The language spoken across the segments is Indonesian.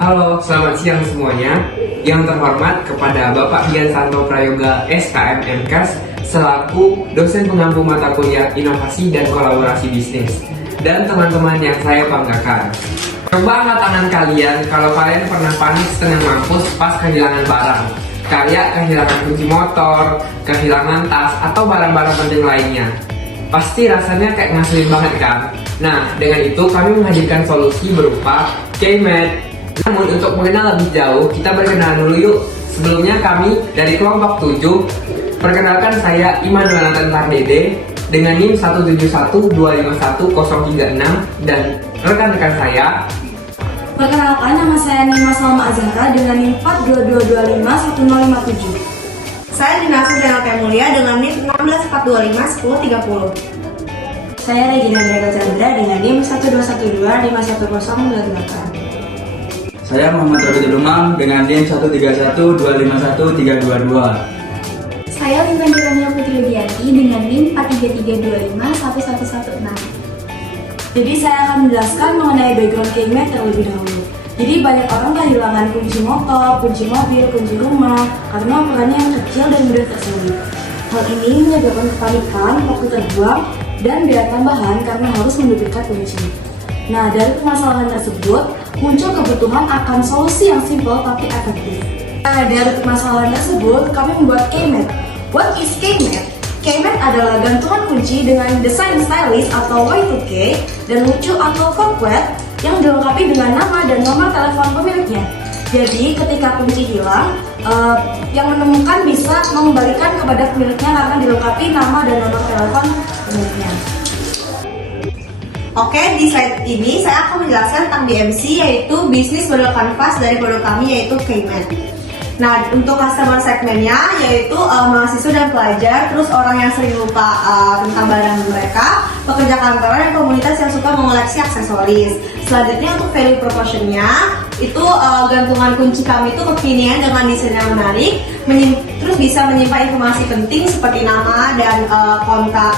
Halo, selamat siang semuanya. Yang terhormat kepada Bapak Giansanto Prayoga SKM MKes selaku dosen pengampu mata kuliah Inovasi dan Kolaborasi Bisnis, dan teman-teman yang saya banggakan. Coba angkat tangan kalian kalau kalian pernah panik setengah mampus pas kehilangan barang, kayak kehilangan kunci motor, kehilangan tas, atau barang-barang penting lainnya. Pasti rasanya kayak ngeselin banget kan? Nah, dengan itu kami menghadirkan solusi berupa KMed. Namun untuk mengenal lebih jauh, kita berkenalan dulu yuk. Sebelumnya kami dari kelompok 7. Perkenalkan, saya Immanuel Nathan Pardede dengan NIM 171251036 dan rekan-rekan saya. Perkenalkan, nama saya Nima Salma Azhara dengan NIM 422251057. Saya Dinasur Zainal Mulia dengan NIM 164251030. Saya Regina Brega Chandra dengan NIM 121251098. Saya Muhammad Rabiul Umam dengan NIM 131251322. Saya Lintan Kirania Putri Widianti dengan NIM 433251116. Jadi saya akan menjelaskan mengenai background KMed terlebih dahulu. Jadi banyak orang kehilangan kunci motor, kunci mobil, kunci rumah karena ukurannya yang kecil dan mudah terselip. Hal ini menyebabkan kepanikan, waktu terbuang, dan biaya tambahan karena harus mendudukan kunci. Nah, dari permasalahan tersebut, muncul kebutuhan akan solusi yang simpel tapi efektif. Nah, dari permasalahan tersebut, kami membuat KMed. What is KMed? KMed adalah gantungan kunci dengan desain stylish atau Y2K dan lucu atau awkward yang dilengkapi dengan nama dan nomor telepon pemiliknya. Jadi, ketika kunci hilang, yang menemukan bisa mengembalikan kepada pemiliknya karena dilengkapi nama dan nomor telepon pemiliknya. Oke, di slide ini saya akan menjelaskan tentang BMC, yaitu bisnis model kanvas dari produk kami, yaitu KMed. Nah, untuk customer segmennya yaitu mahasiswa dan pelajar, terus orang yang sering lupa tentang barang mereka, pekerja kantoran, dan komunitas yang suka mengoleksi aksesoris. Selanjutnya untuk value proportionnya itu gantungan kunci kami itu kekinian dengan desain yang menarik, terus bisa menyimpan informasi penting seperti nama dan kontak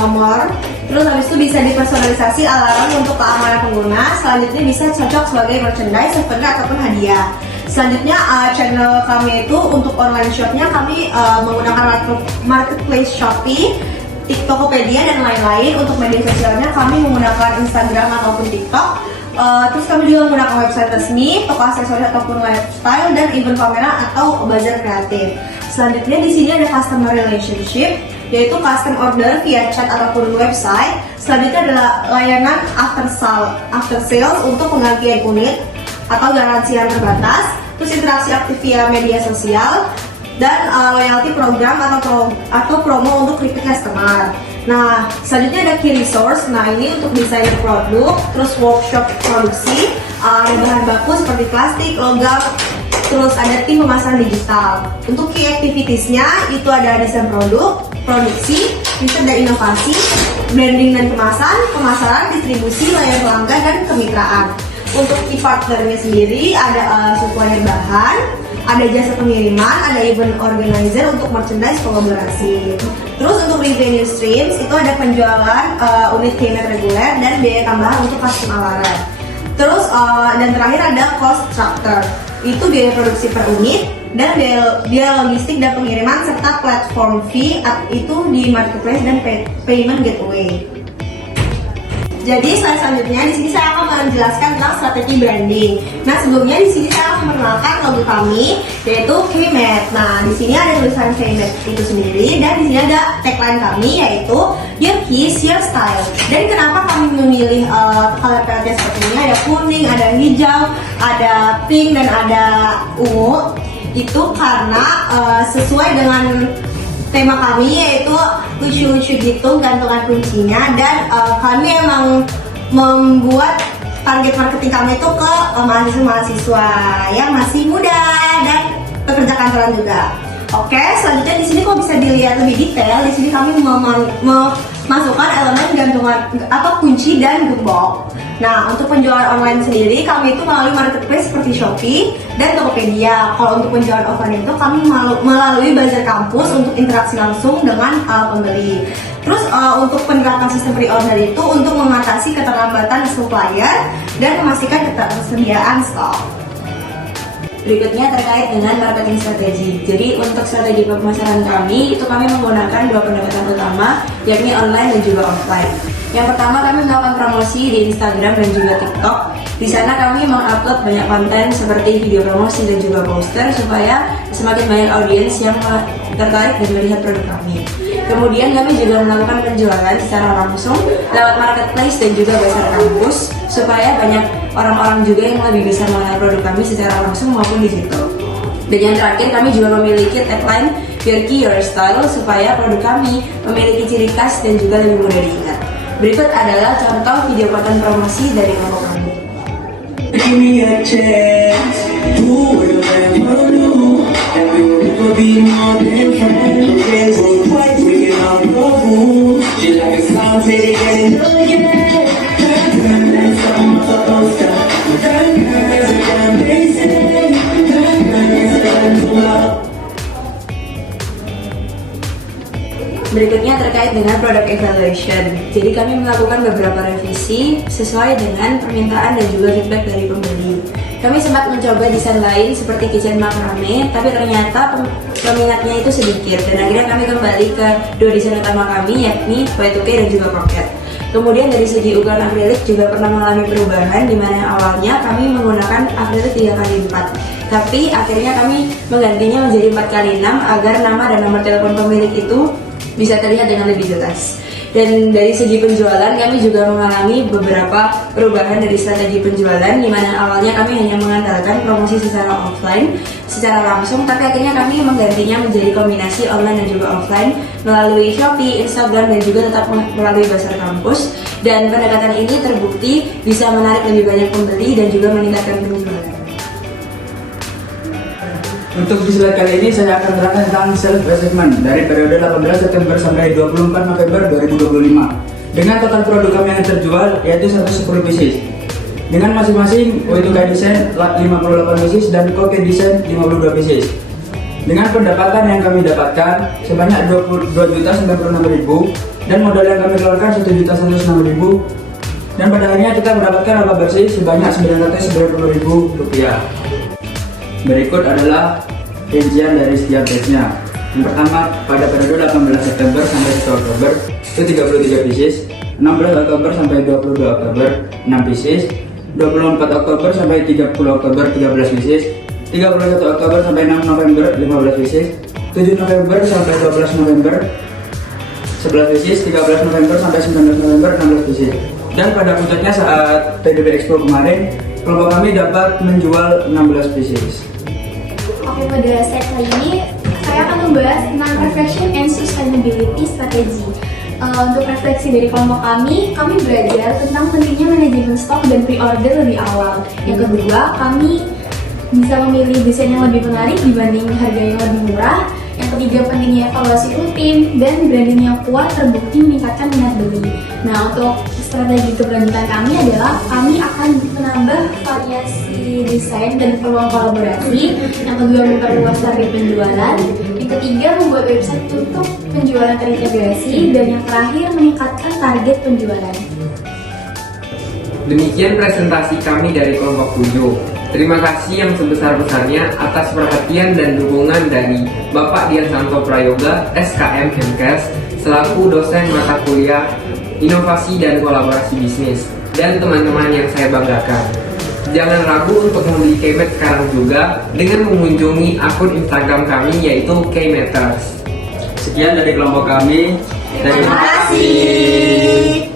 nomor. Terus habis itu bisa dipersonalisasi alarm untuk keamanan pengguna. Selanjutnya bisa cocok sebagai merchandise, souvenir ataupun hadiah. Selanjutnya channel kami itu untuk online shopnya kami menggunakan marketplace Shopee, Tokopedia dan lain-lain. Untuk media sosialnya kami menggunakan Instagram ataupun TikTok. Terus kami juga menggunakan website resmi, toko aksesoris ataupun lifestyle, dan event pameran atau bazar kreatif. Selanjutnya di sini ada customer relationship, yaitu custom order via chat ataupun website. Selanjutnya adalah layanan after sales untuk penggantian unit atau garansi yang terbatas. Terus interaksi aktif via media sosial dan loyalty program atau promo untuk repeat customer. Nah, selanjutnya ada key resource. Nah, ini untuk desainer produk, terus workshop produksi, ada bahan baku seperti plastik, logam, terus ada tim pemasaran digital. Untuk key activitiesnya itu ada desain produk, produksi, riset dan inovasi, branding dan kemasan, pemasaran, distribusi, layanan pelanggan, dan kemitraan. Untuk key partnernya sendiri ada supplier bahan, ada jasa pengiriman, ada event organizer untuk merchandise kolaborasi. Terus untuk revenue streams itu ada penjualan unit KMed reguler dan biaya tambahan untuk custom alarm. Terus dan terakhir ada cost structure, itu biaya produksi per unit dan biaya logistik dan pengiriman serta platform fee itu di marketplace dan payment gateway. Jadi slide selanjutnya di sini saya akan menjelaskan tentang strategi branding. Nah, sebelumnya di sini saya akan memperkenalkan logo kami, yaitu KMed. Nah, di sini ada tulisan KMed itu sendiri dan di sini ada tagline kami, yaitu Your Keys, Your Style. Dan kenapa kami memilih color palette seperti ini? Ada kuning, ada hijau, ada pink dan ada ungu. Itu karena sesuai dengan tema kami yaitu lucu-lucu gitu gantungan kuncinya, dan kami emang membuat target marketing kami itu ke mahasiswa-mahasiswa yang masih muda dan pekerja kantoran juga. Oke, selanjutnya di sini kalau bisa dilihat lebih detail, di sini kami memasukkan elemen gantungan atau kunci dan gembok. Nah, untuk penjualan online sendiri kami itu melalui marketplace seperti Shopee dan Tokopedia. Kalau untuk penjualan offline itu kami melalui bazar kampus untuk interaksi langsung dengan pembeli. Terus untuk penerapan sistem pre-order itu untuk mengatasi keterlambatan supplier dan memastikan ketersediaan stok. Berikutnya terkait dengan marketing strategi. Jadi untuk strategi pemasaran kami itu kami menggunakan dua pendekatan utama, yakni online dan juga offline. Yang pertama, kami melakukan promosi di Instagram dan juga TikTok. Di sana kami mengupload banyak konten seperti video promosi dan juga poster supaya semakin banyak audiens yang tertarik dan melihat produk kami. Kemudian kami juga melakukan penjualan secara langsung lewat marketplace dan juga bazar kampus supaya banyak orang-orang juga yang lebih bisa mengenal produk kami secara langsung maupun digital. Dan yang terakhir, kami juga memiliki tagline Your Key Your Style supaya produk kami memiliki ciri khas dan juga lebih mudah diingat. Berikut adalah contoh video konten promosi dari kelompok kami. Give me a chance, who will ever know? And we will never be more than friends. Friends roll twice, we get out the room. She like a song, say it again and again. Turn, like something off a poster. Turn, as a damn basic. Turn, as a damn love. Berikutnya terkait dengan product evaluation. Jadi kami melakukan beberapa revisi sesuai dengan permintaan dan juga feedback dari pembeli. Kami sempat mencoba desain lain seperti kitchen macrame, tapi ternyata peminatnya itu sedikit. Dan akhirnya kami kembali ke dua desain utama kami, yakni Y2K dan juga pocket. Kemudian dari segi ukuran akrilik juga pernah mengalami perubahan, di mana awalnya kami menggunakan akrilik 3x4. Tapi akhirnya kami menggantinya menjadi 4x6 agar nama dan nomor telepon pemilik itu bisa terlihat dengan lebih jelas. Dan dari segi penjualan kami juga mengalami beberapa perubahan dari strategi penjualan, di mana awalnya kami hanya mengandalkan promosi secara offline secara langsung, tapi akhirnya kami menggantinya menjadi kombinasi online dan juga offline melalui Shopee, Instagram, dan juga tetap melalui bazar kampus. Dan pendekatan ini terbukti bisa menarik lebih banyak pembeli dan juga meningkatkan penjualan. Untuk di slide kali ini saya akan terangkan tentang self assessment dari periode 18 September sampai 24 November 2025 dengan total produk kami yang terjual yaitu 110 pieces dengan masing-masing Y2K Design 58 pieces dan Koke Design 52 pieces. Dengan pendapatan yang kami dapatkan sebanyak 22.096.000 dan modal yang kami keluarkan 1.106.000, dan pada akhirnya kita mendapatkan laba bersih sebanyak 990.000 rupiah. Berikut adalah rincian dari setiap batch-nya. Yang pertama, pada periode 18 September sampai 1 Oktober itu 33 pieces, 16 Oktober sampai 22 Oktober 6 pieces, 24 Oktober sampai 30 Oktober 13 pieces, 31 Oktober sampai 6 November 15 pieces, 7 November sampai 12 November 11 pieces, 13 November sampai 19 November 16 pieces. Dan pada puncaknya saat PDB Expo kemarin, kelompok kami dapat menjual 16 pieces. Oke, pada slide kali ini saya akan membahas tentang reflection and sustainability strategy. Untuk refleksi dari kelompok kami belajar tentang pentingnya manajemen stok dan pre-order lebih awal. Yang kedua, kami bisa memilih desain yang lebih menarik dibanding harga yang lebih murah. Yang ketiga, pentingnya evaluasi rutin dan branding yang kuat terbukti meningkatkan minat beli. Nah, untuk strategi keberlanjutan kami adalah kami akan menambah variasi desain dan peluang kolaborasi. Yang kedua, memperluas target penjualan. Yang ketiga, membuat website untuk penjualan terintegrasi. Dan yang terakhir, meningkatkan target penjualan. Demikian presentasi kami dari kelompok 7. Terima kasih yang sebesar-besarnya atas perhatian dan dukungan dari Bapak Diansanto Prayoga, SKM Hemkes, selaku dosen mata kuliah Inovasi dan Kolaborasi Bisnis, dan teman-teman yang saya banggakan. Jangan ragu untuk membeli Keymet sekarang juga dengan mengunjungi akun Instagram kami yaitu Keymeters. Sekian dari kelompok kami. Terima kasih.